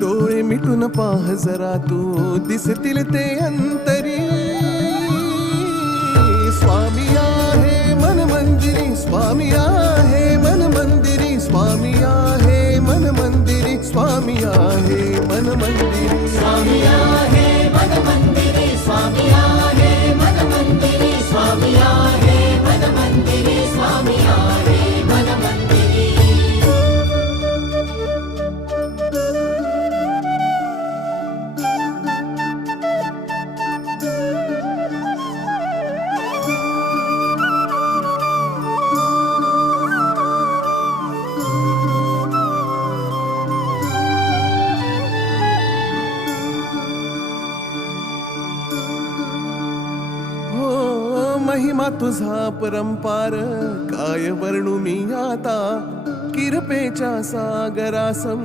डोळे मिटून पाह जरा तू दिसतील ते अंतरी. स्वामी आहे मन मंदिरी, स्वामी आहे मन मंदिरी, स्वामी आहे मन मंदिरी, स्वामी आहे मन मंदिरी. स्वामी आहे मन मंदिरी, स्वामी आहे मन मंदिरी, स्वामी आहे मन मंदिरी, स्वामी आहे मन मंदिरी. महिमा तुझा परंपार काय वर्णू मी आता. किरपेच्या सागरासम